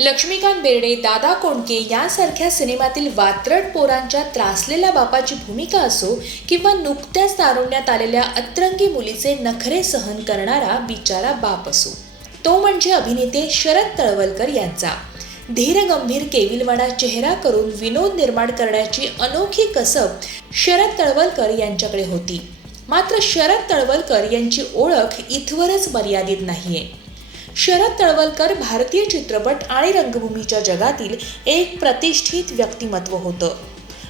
लक्ष्मीकांत बेर्डे दादा कोंडके यासारख्या सिनेमातील वात्रट पोरांच्या त्रासलेल्या बापाची भूमिका असो किंवा नुकत्याच तारुण्यात आलेल्या अतरंगी मुलीचे नखरे सहन करणारा बिचारा बाप असो. तो म्हणजे अभिनेते शरद तळवलकर यांचा. धीरगंभीर केविलवाडा चेहरा करून विनोद निर्माण करण्याची अनोखी कसब शरद तळवलकर यांच्याकडे होती. मात्र शरद तळवलकर यांची ओळख इथवरच मर्यादित नाहीये. शरद तळवलकर भारतीय चित्रपट आणि रंगभूमीच्या जगातील एक प्रतिष्ठित व्यक्तिमत्व होतं.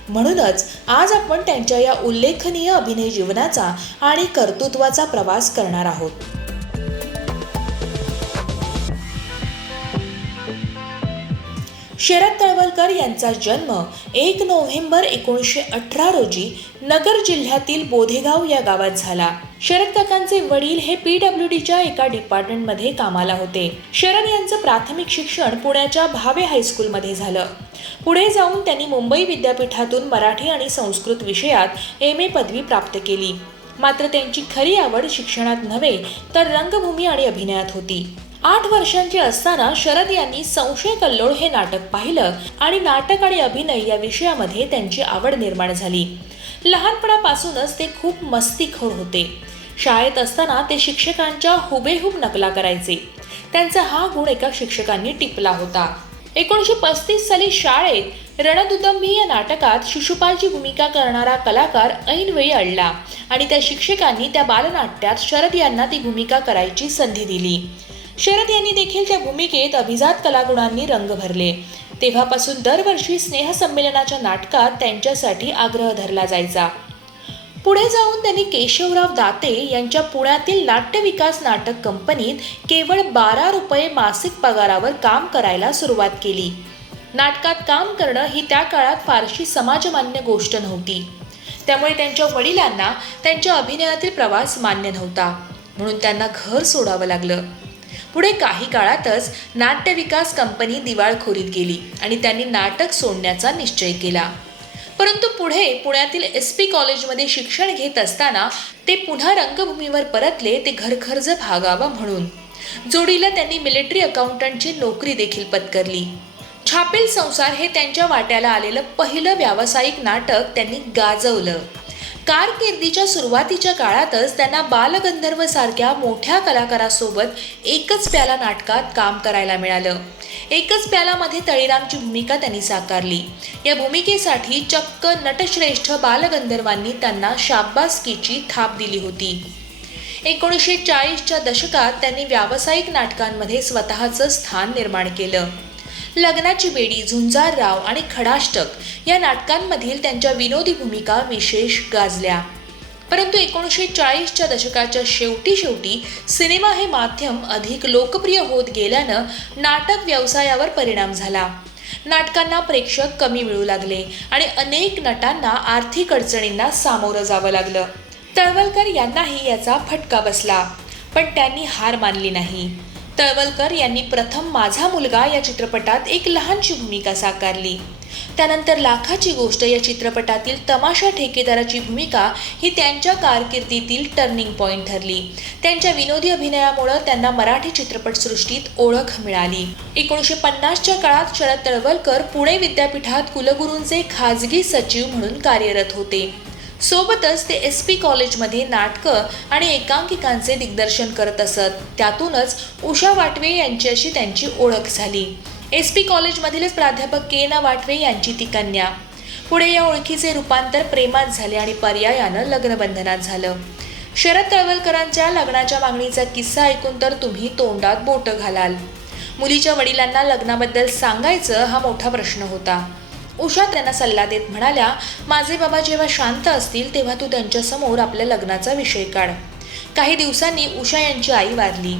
म्हणूनच आज आपण त्यांच्या या उल्लेखनीय अभिनय जीवनाचा आणि कर्तृत्वाचा प्रवास करणार आहोत. शरद तळवलकर यांचा जन्म एक नोव्हेंबर एकोणीसशे अठरा रोजी नगर जिल्ह्यातील बोधेगाव या गावात झाला. शरद काकांचे वडील हे पी डब्ल्यू डीच्या एका डिपार्टमेंटमध्ये कामाला होते. शरद यांचं प्राथमिक शिक्षण पुण्याच्या भावे हायस्कूलमध्ये झालं. पुढे जाऊन त्यांनी मुंबई विद्यापीठातून मराठी आणि संस्कृत विषयात एम ए पदवी प्राप्त केली. मात्र त्यांची खरी आवड शिक्षणात नव्हे तर रंगभूमी आणि अभिनयात होती. आठ वर्षांचे असताना शरद यांनी संशय कल्लोळ हे नाटक पाहिलं आणि नाटक आणि अभिनय या विषयामध्ये त्यांची आवड निर्माण झाली. लहानपणापासूनच ते खूप मस्तीखोर होते. शाळेत असताना ते शिक्षकांच्या हुबेहूब नकला करायचे. त्यांचा हा गुण एका शिक्षकांनी टिपला होता. एकोणीसशे पस्तीस साली शाळेत रणदुदंभी या नाटकात शिशुपालची भूमिका करणारा कलाकार ऐनवेळी अडला आणि त्या शिक्षकांनी त्या बालनाट्यात शरद यांना ती भूमिका करायची संधी दिली. शरद यांनी देखील त्या भूमिकेत अभिजात कलागुणांनी रंग भरले. तेव्हापासून दरवर्षी स्नेहसंमेलनाच्या नाटकात त्यांच्यासाठी आग्रह धरला जायचा. पुढे जाऊन त्यांनी केशवराव दाते यांच्या पुण्यातील नाट्य विकास नाटक कंपनीत केवळ बारा रुपये मासिक पगारावर काम करायला सुरुवात केली. नाटकात काम करणं ही त्या काळात फारशी समाजमान्य गोष्ट नव्हती. त्यामुळे त्यांच्या वडिलांना त्यांच्या अभिनयातील प्रवास मान्य नव्हता. म्हणून त्यांना घर सोडावं लागलं. पुढे काही काळातच नाट्य विकास कंपनी दिवाळखोरीत गेली आणि त्यांनी नाटक सोडण्याचा निश्चय केला. परंतु पुढे पुण्यातील एस पी कॉलेजमध्ये शिक्षण घेत असताना ते पुन्हा रंगभूमीवर परतले ते घरखर्ज भागावं म्हणून. जोडीला त्यांनी मिलिटरी अकाउंटंटची नोकरी देखील पत्करली. छापेल संसार हे त्यांच्या वाट्याला आलेलं पहिलं व्यावसायिक नाटक त्यांनी गाजवलं. कारकिर्दीच्या सुरुवातीच्या काळातच त्यांना बालगंधर्व सारख्या मोठ्या कलाकारासोबत एकच प्याला नाटकात काम करायला मिळालं. एकच प्यालामध्ये तळीरामची भूमिका त्यांनी साकारली. या भूमिकेसाठी चक्क नटश्रेष्ठ बालगंधर्वांनी त्यांना शाब्बासकीची थाप दिली होती. एकोणीसशे चाळीसच्या दशकात त्यांनी व्यावसायिक नाटकांमध्ये स्वतःचं स्थान निर्माण केलं. लग्नाची बेडी झुंजारराव आणि खडाष्टक या नाटकांमधील त्यांच्या विनोदी भूमिका विशेष गाजल्या. परंतु एकोणीसशे चाळीसच्या दशकाच्या शेवटी शेवटी सिनेमा हे माध्यम अधिक लोकप्रिय होत गेल्यानं नाटक व्यवसायावर परिणाम झाला. नाटकांना प्रेक्षक कमी मिळू लागले आणि अनेक नटांना आर्थिक अडचणींना सामोरं जावं लागलं. तळवलकर यांनाही याचा फटका बसला पण त्यांनी हार मानली नाही. तळवलकर यांनी प्रथम माझा मुलगा या चित्रपटात एक लहानशी भूमिका साकारली. त्यानंतर लाखाची गोष्ट या चित्रपटातील तमाशा ठेकेदाराची भूमिका ही त्यांच्या कारकिर्दीतील टर्निंग पॉईंट ठरली. त्यांच्या विनोदी अभिनयामुळं त्यांना मराठी चित्रपटसृष्टीत ओळख मिळाली. एकोणीसशे पन्नासच्या काळात शरद तळवलकर पुणे विद्यापीठात कुलगुरूंचे खाजगी सचिव म्हणून कार्यरत होते. सोबतच ते एस पी कॉलेजमध्ये नाटकं आणि एकांकिकांचे दिग्दर्शन करत असत. त्यातूनच उषा वाटवे यांच्याशी त्यांची ओळख झाली. एस पी कॉलेजमधीलच प्राध्यापक के ना वाटवे यांची ती कन्या. पुढे या ओळखीचे रूपांतर प्रेमात झाले आणि पर्यायानं लग्नबंधनात झालं. शरद तळवलकरांच्या लग्नाच्या मागणीचा किस्सा ऐकून तर तुम्ही तोंडात बोटं घालाल. मुलीच्या वडिलांना लग्नाबद्दल सांगायचं हा मोठा प्रश्न होता. उषा त्यांना सल्ला देत म्हणाल्या माझे बाबा जेव्हा शांत असतील तेव्हा तू त्यांच्यासमोर आपल्या लग्नाचा विषय काढ. काही दिवसांनी उषा यांची आई वारली.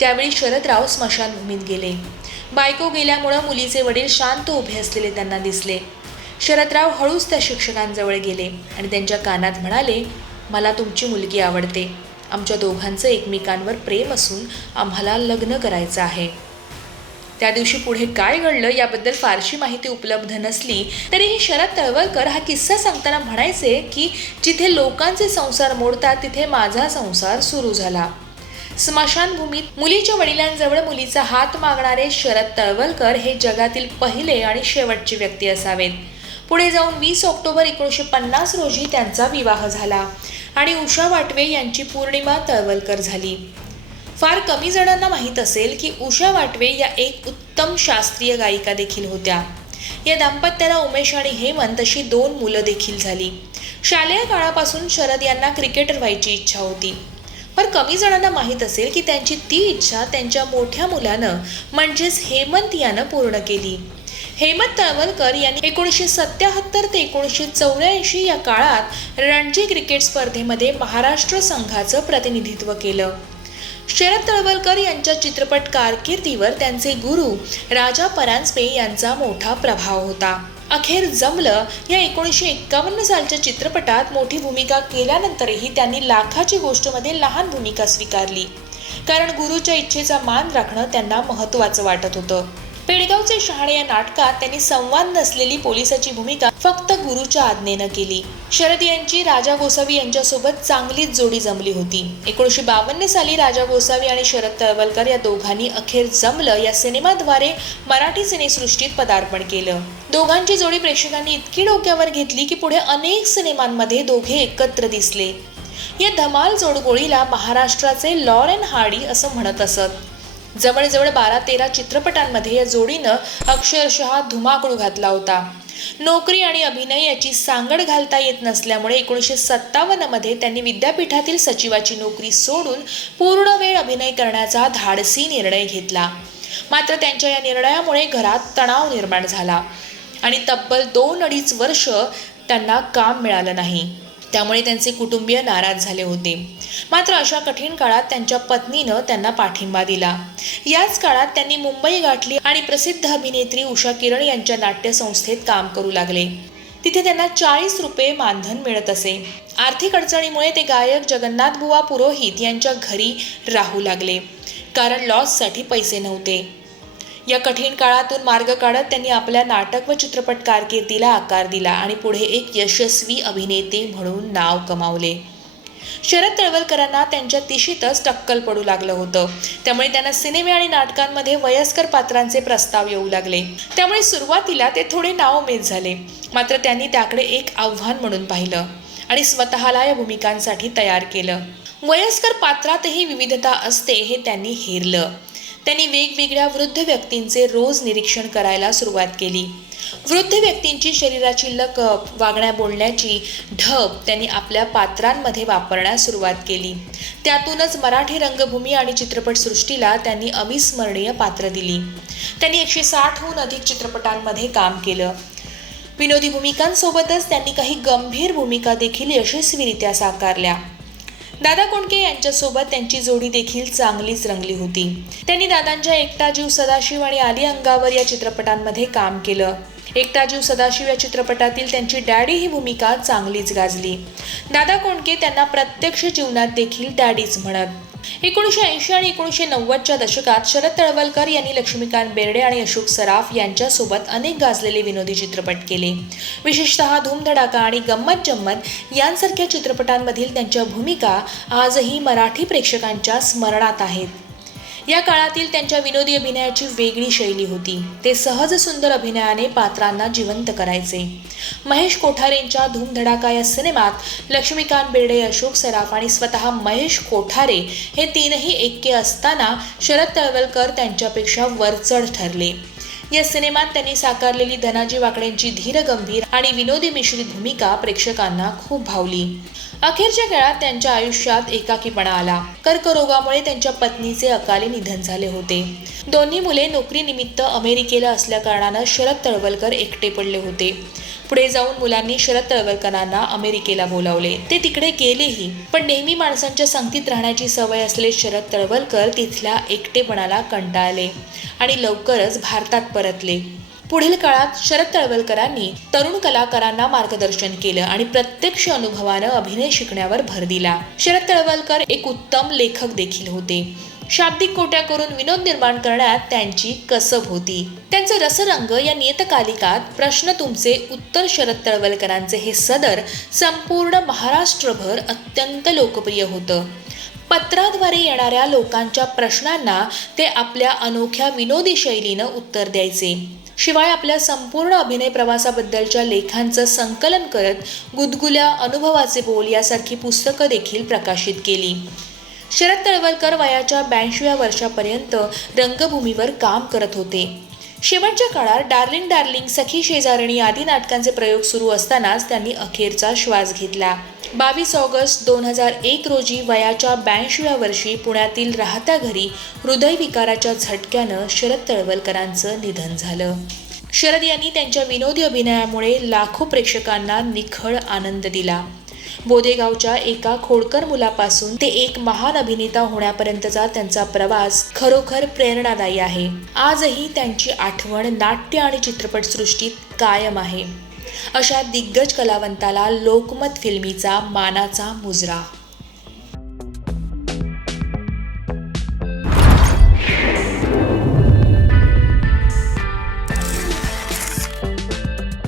त्यावेळी शरदराव स्मशानभूमीत गेले. बायको गेल्यामुळं मुलीचे वडील शांत उभे असलेले त्यांना दिसले. शरदराव हळूच त्या शिक्षकांजवळ गेले आणि त्यांच्या कानात म्हणाले मला तुमची मुलगी आवडते. आमच्या दोघांचं एकमेकांवर प्रेम असून आम्हाला लग्न करायचं आहे. त्या दिवशी पुढे काय घडलं याबद्दल फारशी माहिती उपलब्ध नसली तरीही शरद तळवलकर हा किस्सा सांगताना म्हणायचे की जिथे लोकांचे संसार मोडतात तिथे माझा संसार सुरू झाला. स्मशानभूमीत मुलीच्या वडिलांजवळ मुलीचा हात मागणारे शरद तळवलकर हे जगातील पहिले आणि शेवटचे व्यक्ती असावेत. पुढे जाऊन वीस ऑक्टोबर एकोणीसशे पन्नास रोजी त्यांचा विवाह झाला आणि उषा वाटवे यांची पौर्णिमा तळवलकर झाली. फार कमी जणांना माहीत असेल की उषा वाटवे या एक उत्तम शास्त्रीय गायिका देखील होत्या. या दाम्पत्याला उमेश आणि हेमंत अशी दोन मुलं देखील झाली. शालेय काळापासून शरद यांना क्रिकेटर व्हायची इच्छा होती. फार कमी जणांना माहीत असेल की त्यांची ती इच्छा त्यांच्या मोठ्या मुलानं म्हणजेच हेमंत यानं पूर्ण केली. हेमंत तळवलकर यांनी एकोणीसशे सत्याहत्तर ते एकोणीसशे चौऱ्याऐंशी या काळात रणजी क्रिकेट स्पर्धेमध्ये महाराष्ट्र संघाचं प्रतिनिधित्व केलं. शरद तळवलकर यांच्या चित्रपट कारकिर्दीवर त्यांचे गुरु राजा परांजपे यांचा मोठा प्रभाव होता. अखेर जमलं या एकोणीसशे एक्कावन्न सालच्या चित्रपटात मोठी भूमिका केल्यानंतरही त्यांनी लाखाची गोष्टमध्ये लहान भूमिका स्वीकारली. कारण गुरुच्या इच्छेचा मान राखणं त्यांना महत्त्वाचं वाटत होतं. पेडगावचे शहाणे या नाटकात त्यांनी संवाद नसलेली पोलिसाची भूमिका फक्त गुरुच्या आज्ञेनं केली. शरद यांची राजा गोसावी यांच्यासोबत चांगलीच जोडी जमली होती. एकोणीसशे बावन्न साली राजा गोसावी आणि शरद तळवलकर या दोघांनी अखेर जमलं या सिनेमाद्वारे मराठी सिनेसृष्टीत पदार्पण केलं. दोघांची जोडी प्रेक्षकांनी इतकी डोक्यावर घेतली की पुढे अनेक सिनेमांमध्ये दोघे एकत्र दिसले. या धमाल जोडगोळीला महाराष्ट्राचे लॉरेन हार्डी असं म्हणत असत. जवळजवळ बारा तेरा चित्रपटांमध्ये या जोडीनं अक्षरशः धुमाकूळ घातला होता. नोकरी आणि अभिनय याची सांगड घालता येत नसल्यामुळे एकोणीसशे सत्तावन्नमध्ये त्यांनी विद्यापीठातील सचिवाची नोकरी सोडून पूर्ण वेळ अभिनय करण्याचा धाडसी निर्णय घेतला. मात्र त्यांच्या या निर्णयामुळे घरात तणाव निर्माण झाला आणि तब्बल दोन अडीच वर्ष त्यांना काम मिळालं नाही. त्यामुळे त्यांचे कुटुंबीय नाराज झाले होते. मात्र अशा कठीण काळात त्यांच्या पत्नीनं त्यांना पाठिंबा दिला. याच काळात त्यांनी मुंबई गाठली आणि प्रसिद्ध अभिनेत्री उषा किरण यांच्या नाट्यसंस्थेत काम करू लागले. तिथे त्यांना चाळीस रुपये मानधन मिळत असे. आर्थिक अडचणीमुळे ते गायक जगन्नाथ बुवा पुरोहित यांच्या घरी राहू लागले. कारण लॉससाठी पैसे नव्हते. या कठीण काळातून मार्ग काढत त्यांनी आपल्या नाटक व चित्रपट कारकिर्दीला आकार दिला आणि पुढे एक यशस्वी अभिनेते म्हणून नाव कमावले. शरद तळवलकरांना त्यांच्या तिशीतच टक्कल पडू लागलं होतं. त्यामुळे त्यांना सिनेमे आणि नाटकांमध्ये वयस्कर पात्रांचे प्रस्ताव येऊ लागले. त्यामुळे सुरुवातीला ते थोडे नावमेद झाले. मात्र त्यांनी त्याकडे एक आव्हान म्हणून पाहिलं आणि स्वतःला या भूमिकांसाठी तयार केलं. वयस्कर पात्रातही विविधता असते हे त्यांनी हेरलं. त्यांनी वेगवेगळ्या वृद्ध व्यक्तींचे रोज निरीक्षण करायला सुरुवात केली. वृद्ध व्यक्तींची शरीराची लकप वागण्या बोलण्याची ढब त्यांनी आपल्या पात्रांमध्ये वापरण्यास सुरुवात केली. त्यातूनच मराठी रंगभूमी आणि चित्रपटसृष्टीला त्यांनी अविस्मरणीय पात्र दिली. त्यांनी एकशे साठहून अधिक चित्रपटांमध्ये काम केलं. विनोदी भूमिकांसोबतच त्यांनी काही गंभीर भूमिका देखील यशस्वीरित्या साकारल्या. दादा कोंडके यांच्यासोबत त्यांची जोडी देखील चांगलीच रंगली होती. त्यांनी दादांच्या एकटा जीव सदाशिव आणि आली अंगावर या चित्रपटांमध्ये काम केलं. एकटा जीव सदाशिव या चित्रपटातील त्यांची डॅडी ही भूमिका चांगलीच गाजली. दादा कोंडके त्यांना प्रत्यक्ष जीवनात देखील डॅडीच म्हणत. एकोणीसशे ऐंशी आणि एकोणीसशे नव्वदच्या दशकात शरद तळवलकर यांनी लक्ष्मीकांत बेर्डे आणि अशोक सराफ यांच्यासोबत अनेक गाजलेले विनोदी चित्रपट केले. विशेषतः धूमधडाका आणि गंमत जम्मत यांसारख्या चित्रपटांमधील त्यांच्या भूमिका आजही मराठी प्रेक्षकांच्या स्मरणात आहेत. या काळातील त्यांच्या विनोदी अभिनयाची वेगळी शैली होती. ते सहज सुंदर अभिनयाने पात्रांना जिवंत करायचे. महेश कोठारेंच्या धूमधडाका या सिनेमात लक्ष्मीकांत बेर्डे अशोक सराफ आणि स्वतः महेश कोठारे हे तीनही एक्के असताना शरद तळवलकर त्यांच्यापेक्षा वरचढ ठरले. या सिनेमात त्यांनी साकारलेली धनाजी वाकडेंची धीरगंभीर आणि विनोदी मिश्रित भूमिका प्रेक्षकांना खूप भावली. अखेरच्या काळात त्यांच्या आयुष्यात एकाकीपणा आला. कर्करोगामुळे त्यांच्या पत्नीचे अकाली निधन झाले होते. दोन्ही मुले नोकरीनिमित्त अमेरिकेला असल्या कारणानं शरद तळवलकर एकटे पडले होते. पुढे जाऊन मुलांनी शरद तळवलकरांना अमेरिकेला बोलावले. ते तिकडे गेलेही. पण नेहमी माणसांच्या संगतीत राहण्याची सवय असलेले शरद तळवलकर तिथल्या एकटेपणाला कंटाळले आणि लवकरच भारतात परतले. पुढील काळात शरद तळवलकरांनी तरुण कलाकारांना मार्गदर्शन केलं आणि प्रत्यक्ष अनुभवानं अभिनय शिकण्यावर भर दिला. शरद तळवलकर एक उत्तम लेखक देखील होते. शाब्दिक कोट्या करून विनोद निर्माण करण्यात त्यांची कसब होती. त्यांचे रसरंग या नियतकालिकात प्रश्न तुमचे उत्तर शरद तळवलकरांचे हे सदर संपूर्ण महाराष्ट्रभर अत्यंत लोकप्रिय होतं. पत्राद्वारे येणाऱ्या लोकांच्या प्रश्नांना ते आपल्या अनोख्या विनोदी शैलीनं उत्तर द्यायचे. शिवाय आपल्या संपूर्ण अभिनय प्रवासाबद्दलच्या लेखांचं संकलन करत गुदगुल्या अनुभवाचे बोल यासारखी पुस्तकं देखील प्रकाशित केली. शरद तळवलकर वयाच्या ब्याऐंशीव्या वर्षापर्यंत रंगभूमीवर काम करत होते. शेवटच्या काळात डार्लिंग डार्लिंग सखी शेजारणी आदी नाटकांचे प्रयोग सुरू असतानाच त्यांनी अखेरचा श्वास घेतला. बावीस ऑगस्ट दोन हजार एक रोजी वयाच्या ब्याऐंशीव्या वर्षी पुण्यातील राहत्या घरी हृदयविकाराच्या झटक्यानं शरद तळवलकरांचं निधन झालं. शरद यांनी त्यांच्या विनोदी अभिनयामुळे लाखो प्रेक्षकांना निखळ आनंद दिला. बोदेगावच्या एका खोडकर मुलापासून ते एक महान अभिनेता होण्यापर्यंतचा त्यांचा प्रवास खरोखर प्रेरणादायी आहे. आजही त्यांची आठवण नाट्य आणि चित्रपटसृष्टीत कायम आहे. अशा दिग्गज कलावंताला लोकमत फिल्मीचा मानाचा मुजरा